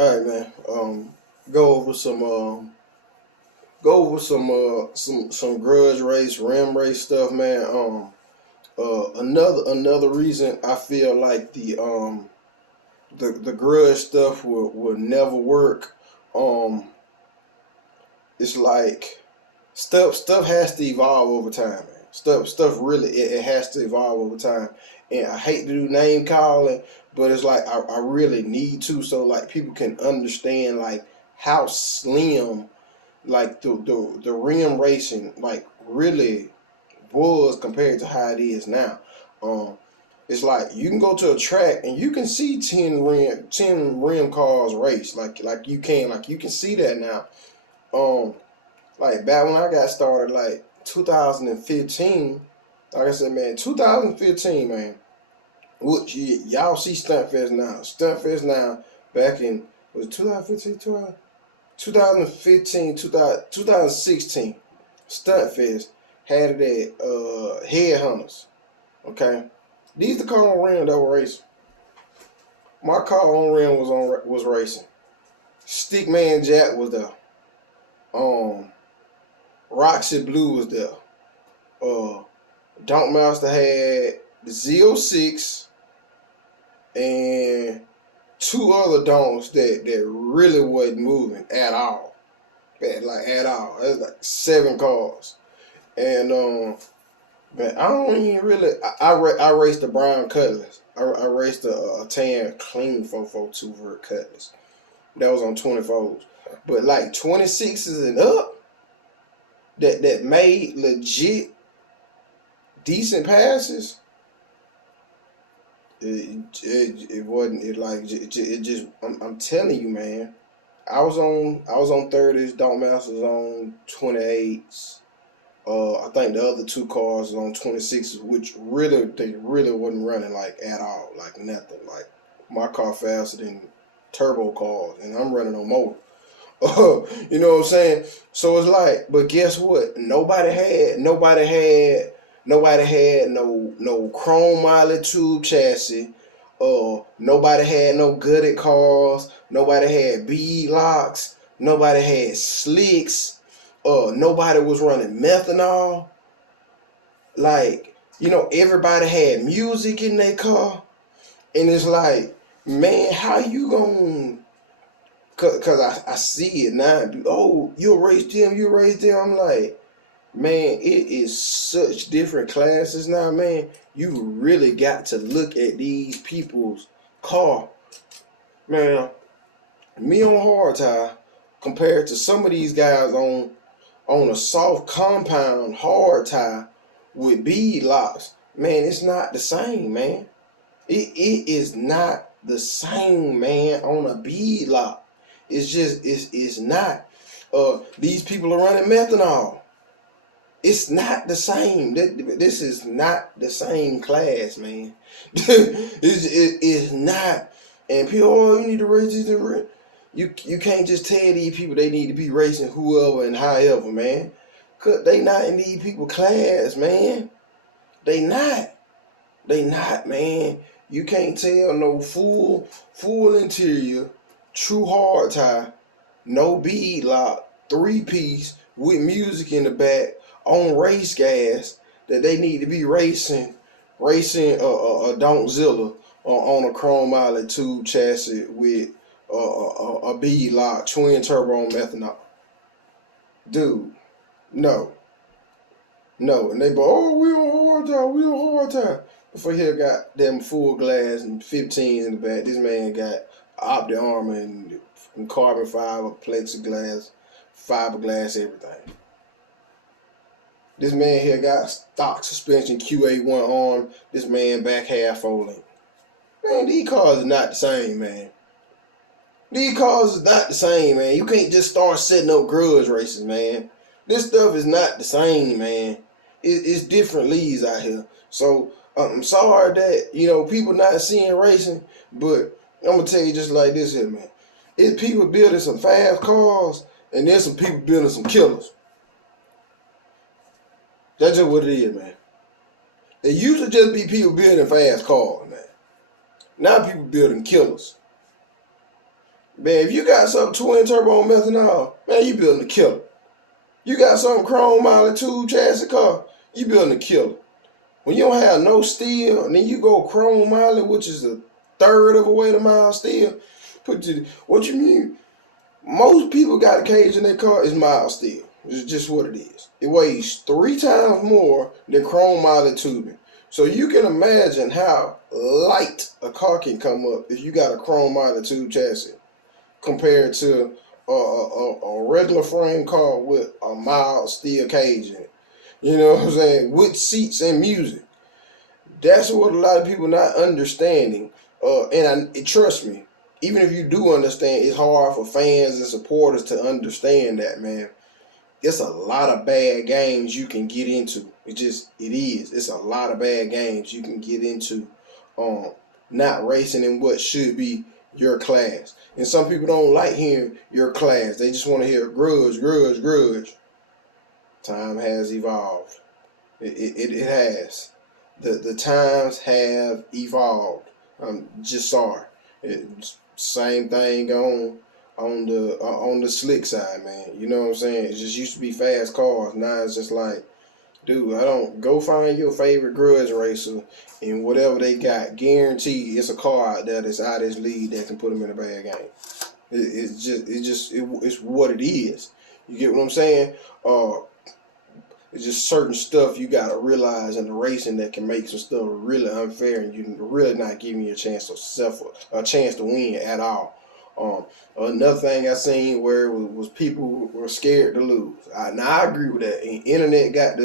All right, man. Go over some go over some grudge race, rim race stuff, man. Another reason I feel like the grudge stuff will never work. Um, it's like stuff has to evolve over time, man. Stuff really it has to evolve over time. And I hate to do name calling, but it's like I really need to, so like people can understand like how slim like the rim racing like really was compared to how it is now. Um, it's like you can go to a track and you can see 10 rim cars race like you can see that now. Um, like back when I got started, like 2015, like I said, man, 2015, man. Which y'all see Stuntfest now. Stuntfest now, back in, was it 2015, 2015, 2016, Stuntfest had it at Headhunters. Okay, these the car on rim that were racing. My car on rim was racing. Stickman Jack was there. Roxy Blue was there. Donk Master had the Z06 and two other donks that really wasn't moving at all. Like at all. It was like 7 cars. And man, I don't even really I raced the brown Cutlass. I raced a tan clean 442 vert Cutlass. That was on 24s. But like 26s and up that made legit decent passes. It wasn't it just I'm telling you, man. I was on 30s. Don't Master was on 28s. I think the other 2 cars was on 26s, which they really wasn't running like at all, like nothing. Like my car faster than turbo cars, and I'm running on motor. You know what I'm saying? So it's like, but guess what? Nobody had no chrome molded tube chassis. Nobody had no gutted cars. Nobody had bead locks. Nobody had slicks. Nobody was running methanol. Like, everybody had music in their car. And it's like, man, how you gonna... Cause I see it now. Oh, you raised them. I'm like, man, it is such different classes now, man. You really got to look at these people's car, man. Me on hard tire compared to some of these guys on a soft compound hard tire with bead locks, man, it's not the same, man. It is not the same, man, on a bead lock. It's not. These people are running methanol. It's not the same. This is not the same class, man. It's not. And people, you need to race these. You can't just tell these people they need to be racing whoever and however, man. Cause they not in these people class, man. They not, man. You can't tell no full interior, true hard tie, no bead lock, 3-piece with music in the back on race gas that they need to be racing a Donkzilla on a chrome molded tube chassis with a bead lock, twin turbo on methanol. Dude, no. And they go, oh, we on hard time. Before he got them full glass and 15s in the back, this man got optic armor and carbon fiber, plexiglass, fiberglass, everything. This man here got stock suspension, QA1 arm. This man back half full length. Man, these cars are not the same, man. These cars is not the same, man. You can't just start setting up grudge races, man. This stuff is not the same, man. It's different leagues out here. So I'm sorry that, people not seeing racing, but I'm going to tell you just like this here, man. It's people building some fast cars, and there's some people building some killers. That's just what it is, man. It used to just be people building fast cars, man. Now people building killers. Man, if you got something twin turbo on methanol, man, you building a killer. You got something chrome mounted tube chassis car, you building a killer. When you don't have no steel, and then you go chrome mounted, which is a third of a weight of mild steel, what you mean? Most people got a cage in their car is mild steel. It's just what it is. It weighs 3 times more than chrome mounted tubing. So you can imagine how light a car can come up if you got a chrome mounted tube chassis compared to a regular frame car with a mild steel cage in it. You know what I'm saying? With seats and music. That's what a lot of people not understanding. Trust me, even if you do understand, it's hard for fans and supporters to understand that, man. It's a lot of bad games you can get into. It is. It's a lot of bad games you can get into. Not racing in what should be your class. And some people don't like hearing your class. They just want to hear grudge, grudge, grudge. Time has evolved. It has. The times have evolved. I'm just sorry. Same thing on the slick side, man. You know what I'm saying? It just used to be fast cars. Now it's just like, dude, I don't go find your favorite grudge racer and whatever they got. Guarantee it's a car out there that's out of his league that can put them in a bad game. It's what it is. You get what I'm saying? It's just certain stuff you gotta realize in the racing that can make some stuff really unfair, and you really not giving you a chance to win at all. Another thing I seen where was people were scared to lose. Now I agree with that. Internet got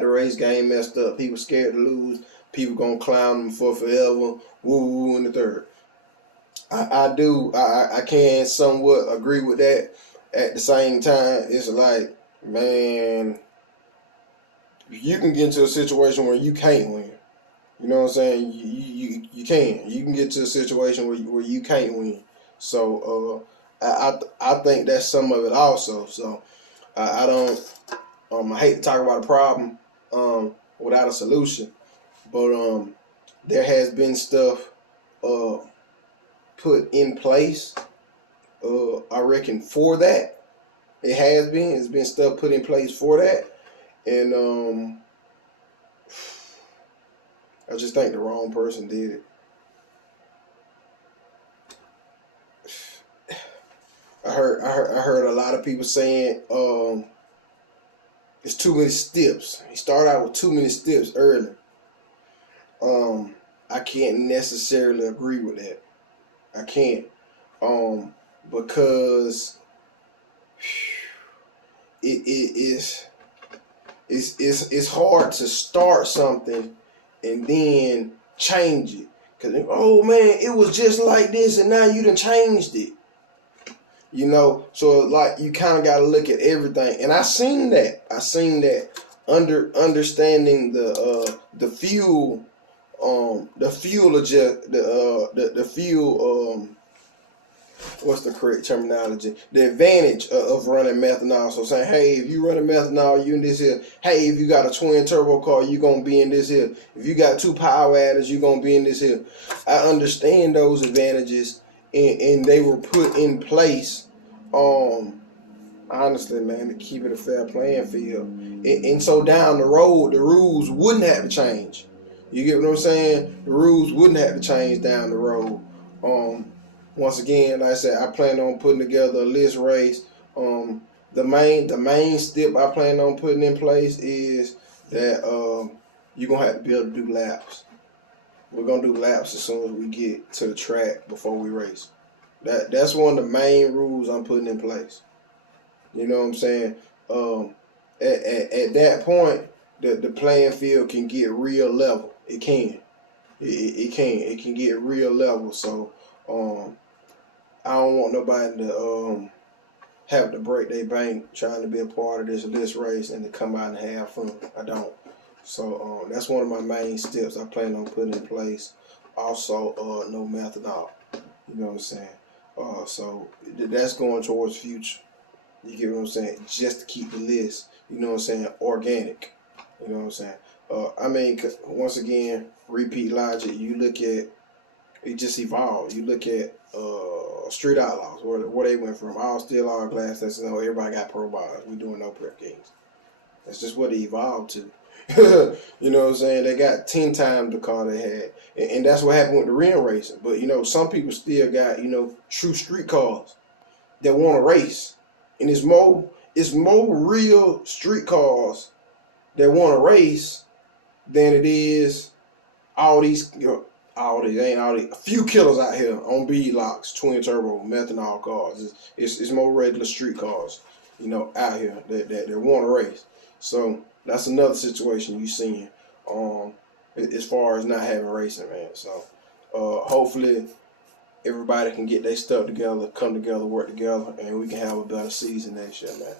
the race game messed up. People scared to lose. People gonna clown them for forever. Woo in the third. I can somewhat agree with that. At the same time, it's like, man, you can get into a situation where you can't win. You know what I'm saying? You can. You can get to a situation where you can't win. So I think that's some of it also. So I don't I hate to talk about a problem without a solution, but there has been stuff put in place. I reckon for that it's been stuff put in place for that, and I just think the wrong person did it. I heard a lot of people saying it's too many steps. He started out with too many steps early. I can't necessarily agree with that. I can't, because it's hard to start something and then change it. Cause oh man, it was just like this, and now you done changed it. You know, so like you kind of got to look at everything, and I seen that understanding the fuel, what's the correct terminology? The advantage of running methanol. So saying, hey, if you running methanol, you in this here. Hey, if you got a twin turbo car, you gonna be in this here. If you got 2 power adders, you gonna be in this here. I understand those advantages, and they were put in place, honestly, man, to keep it a fair playing field. And so down the road, the rules wouldn't have to change. You get what I'm saying? The rules wouldn't have to change down the road. Once again, like I said, I plan on putting together a list race. The main step I plan on putting in place is that you're gonna have to be able to do laps. We're gonna do laps as soon as we get to the track before we race. That's one of the main rules I'm putting in place. You know what I'm saying? At that point, the playing field can get real level. It can. It can get real level. So I don't want nobody to have to break their bank trying to be a part of this race and to come out and have fun. I don't. So that's one of my main steps I plan on putting in place. Also, no methanol. You know what I'm saying? So that's going towards future. You get what I'm saying? Just to keep the list, you know what I'm saying, organic. You know what I'm saying? I mean, once again, repeat logic. You look at it, just evolved. You look at Street Outlaws, where they went from all steel, all glass. That's everybody got pro bars. We doing no prep games. That's just what it evolved to. You know what I'm saying? They got 10 times the car they had. And that's what happened with the rim racing. But, some people still got, true street cars that want to race. And it's more real street cars that want to race than it is all these, a few killers out here on bead locks, twin turbo, methanol cars. It's more regular street cars, out here that want to race. So that's another situation you seeing, as far as not having racing, man. So hopefully everybody can get their stuff together, come together, work together, and we can have a better season next year, man.